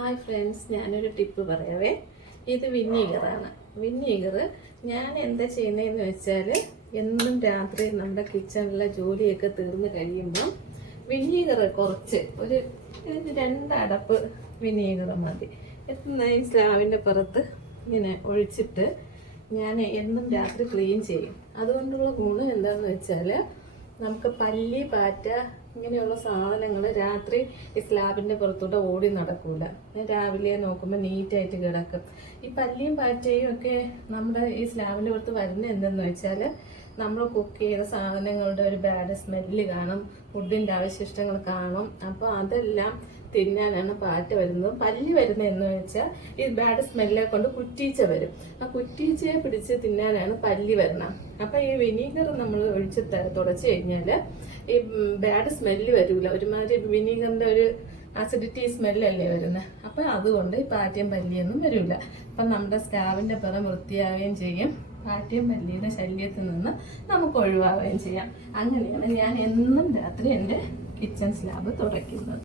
Hi friends ഞാനൊരു tip പറയാവേ. ഇത് വിന്നീഗറാണ് വിന്നീഗർ ഞാൻ എന്താ ചെയ്യുന്നതെന്ന് വെച്ചാൽ എന്നും രാത്രി നമ്മുടെ കിച്ചണിലെ ജോലിയൊക്കെ തീർന്ന് കഴിയുമ്പോൾ വിന്നീഗർ കുറച്ച് ഒരു രണ്ടടപ്പ് വിനീഗർ മതി. ഈ സ്ലാവിന്റെ പുറത്ത് ഇങ്ങനെ ഒഴിച്ചിട്ട് ഞാൻ എന്നും രാത്രി ക്ലീൻ ചെയ്യും. അതുകൊണ്ടുള്ള ഗുണം എന്താണെന്ന് വെച്ചാൽ നമുക്ക് പല്ലി പാറ്റ ഇങ്ങനെയുള്ള സാധനങ്ങൾ രാത്രി ഈ സ്ലാബിന്റെ പുറത്തൂടെ ഓടി നടക്കൂല. രാവിലെ നോക്കുമ്പോൾ നീറ്റായിട്ട് കിടക്കും. ഈ പല്ലിയും പാറ്റയും ഒക്കെ നമ്മുടെ ഈ സ്ലാബിന്റെ പുറത്ത് വരുന്ന എന്തെന്ന് വെച്ചാൽ നമ്മൾ കുക്ക് ചെയ്ത സാധനങ്ങളുടെ ഒരു ബാഡ് സ്മെല്ല് കാണും ഫുഡിന്റെ അവശിഷ്ടങ്ങൾ കാണും. അപ്പോൾ അതെല്ലാം തിന്നാനാണ് പാറ്റ വരുന്നത്. പല്ലി വരുന്നത് എന്ന് വെച്ചാൽ ഈ ബാഡ് സ്മെല്ലെ കൊണ്ട് കുറ്റീച്ച വരും. ആ കുറ്റീച്ചയെ പിടിച്ച് തിന്നാനാണ് പല്ലി വരണം. അപ്പൊ ഈ വിനീഗർ നമ്മൾ ഒഴിച്ച് തുടച്ചു കഴിഞ്ഞാൽ ഈ ബാഡ് സ്മെല്ല് വരൂല. ഒരുമാതിരി വിനീഗറിന്റെ ഒരു അസിഡിറ്റി സ്മെല്ലല്ലേ വരുന്നത് അപ്പൊ അതുകൊണ്ട് ഈ പാറ്റയും പല്ലിയൊന്നും വരൂല. അപ്പൊ നമ്മുടെ സ്റ്റാവിന്റെ പുറം വൃത്തിയാവുകയും ചെയ്യും. പാറ്റയും പല്ലിയുടെ ശല്യത്തിൽ നിന്ന് നമുക്ക് ഒഴിവാവുകയും ചെയ്യാം. അങ്ങനെയാണ് ഞാൻ എന്നും രാത്രി എന്റെ കിച്ചൺ സ്ലാബ് തുടയ്ക്കുന്നത്.